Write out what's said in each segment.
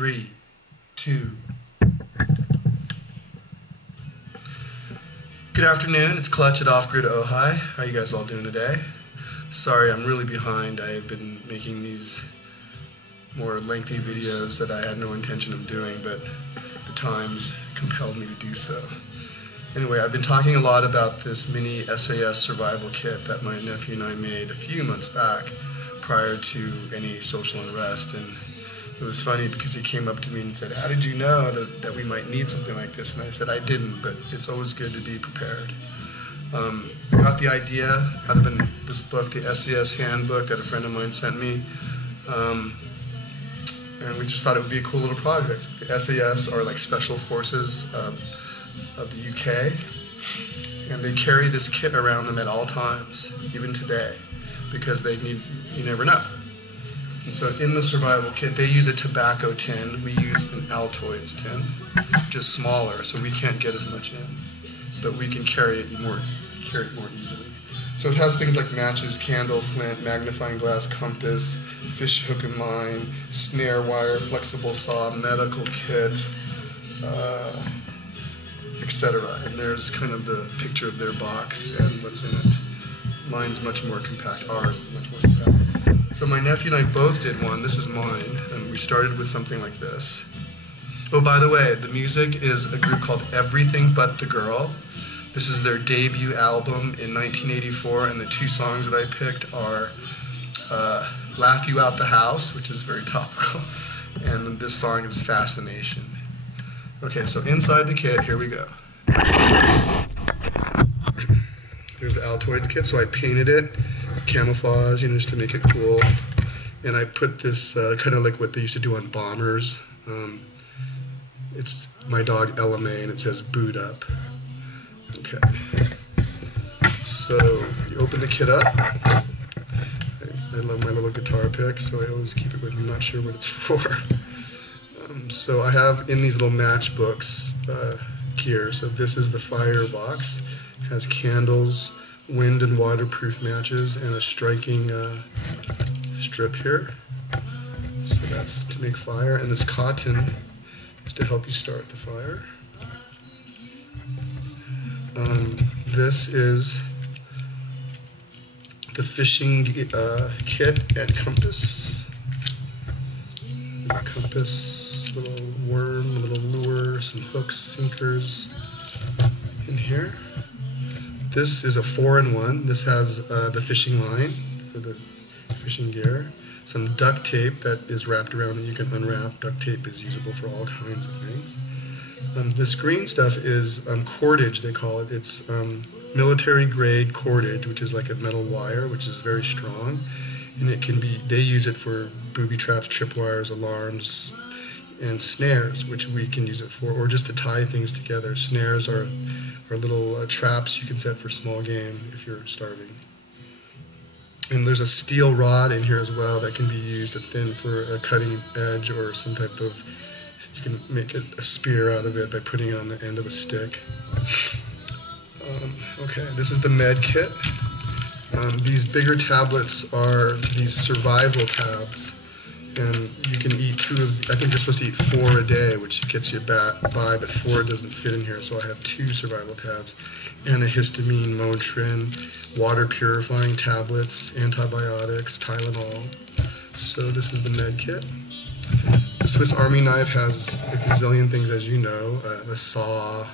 3, 2. Good afternoon, it's Clutch at Off-Grid Ojai. How are you guys all doing today? Sorry, I'm really behind. I've been making these more lengthy videos that I had no intention of doing, but the times compelled me to do so. Anyway, I've been talking a lot about this mini SAS survival kit that my nephew and I made a few months back prior to any social unrest, and it was funny because he came up to me and said, "How did you know that we might need something like this?" And I said, "I didn't, but it's always good to be prepared." I got the idea out of this book, the SAS handbook that a friend of mine sent me, and we just thought it would be a cool little project. The SAS are like special forces of the UK, and they carry this kit around them at all times, even today, because you never know. And so in the survival kit, they use a tobacco tin. We use an Altoids tin, just smaller, so we can't get as much in, but we can carry it more easily. So it has things like matches, candle, flint, magnifying glass, compass, fish hook and line, snare wire, flexible saw, medical kit, etc. And there's kind of the picture of their box and what's in it. Mine's much more compact. Ours is much more compact. So my nephew and I both did one. This is mine, and we started with something like this. Oh, by the way, the music is a group called Everything But the Girl. This is their debut album in 1984, and the two songs that I picked are Laugh You Out the House, which is very topical, and this song is Fascination. Okay, so inside the kit, here we go. Here's the Altoids kit, so I painted it, camouflage, just to make it cool. And I put this, kind of like what they used to do on bombers. It's my dog Ella May, and it says boot up. Okay. So you open the kit up. I love my little guitar pick, so I always keep it with me. I'm not sure what it's for. So I have in these little matchbooks gear. So this is the fire box. It has candles, wind and waterproof matches, and a striking strip here. So that's to make fire, and this cotton is to help you start the fire. This is the fishing kit and compass. Compass, little worm, a little lure, some hooks, sinkers in here. This is a 4-in-1. This has the fishing line for the fishing gear, some duct tape that is wrapped around and you can unwrap. Duct tape is usable for all kinds of things. This green stuff is cordage, they call it. It's military grade cordage, which is like a metal wire, which is very strong. And it can be, they use it for booby traps, tripwires, alarms, and snares, which we can use it for, or just to tie things together. Snares are little traps you can set for small game if you're starving. And there's a steel rod in here as well that can be used to thin for a cutting edge or some type of, you can make it a spear out of it by putting it on the end of a stick. Okay, this is the med kit. These bigger tablets are these survival tabs, and you can eat 2 of, I think you're supposed to eat 4 a day, which gets you by, but 4 doesn't fit in here, so I have 2 survival tabs. Antihistamine, Motrin, water purifying tablets, antibiotics, Tylenol. So this is the med kit. The Swiss Army knife has a gazillion things, as you know, a saw,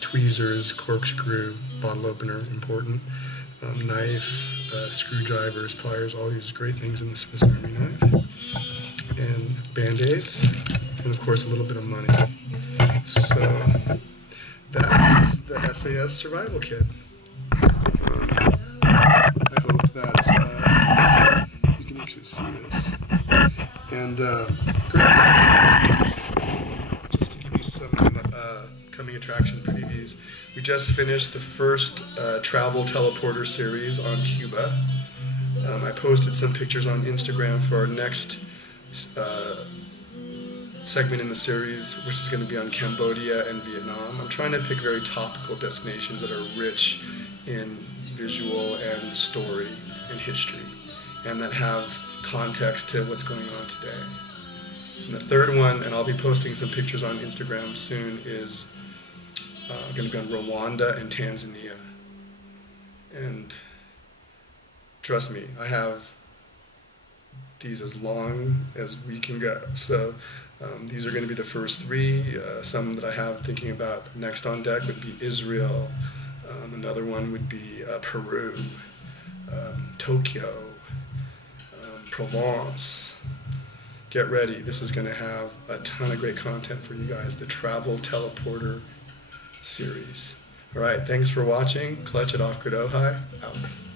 tweezers, corkscrew, bottle opener, important, knife, screwdrivers, pliers, all these great things in the Swiss Army knife, and Band-Aids, and of course a little bit of money. So that is the SAS survival kit. I hope that you can actually see this. And just to give you some coming attraction previews, we just finished the first travel teleporter series on Cuba. I posted some pictures on Instagram for our next segment in the series, which is going to be on Cambodia and Vietnam. I'm trying to pick very topical destinations that are rich in visual and story and history, and that have context to what's going on today. And the third one, and I'll be posting some pictures on Instagram soon, is going to be on Rwanda and Tanzania. And trust me, I have these as long as we can go. So these are going to be the first three. Some that I have thinking about next on deck would be Israel. Another one would be Peru, Tokyo, Provence. Get ready. This is going to have a ton of great content for you guys. The Travel Teleporter series. All right, thanks for watching. Clutch it off, Ojai. Out.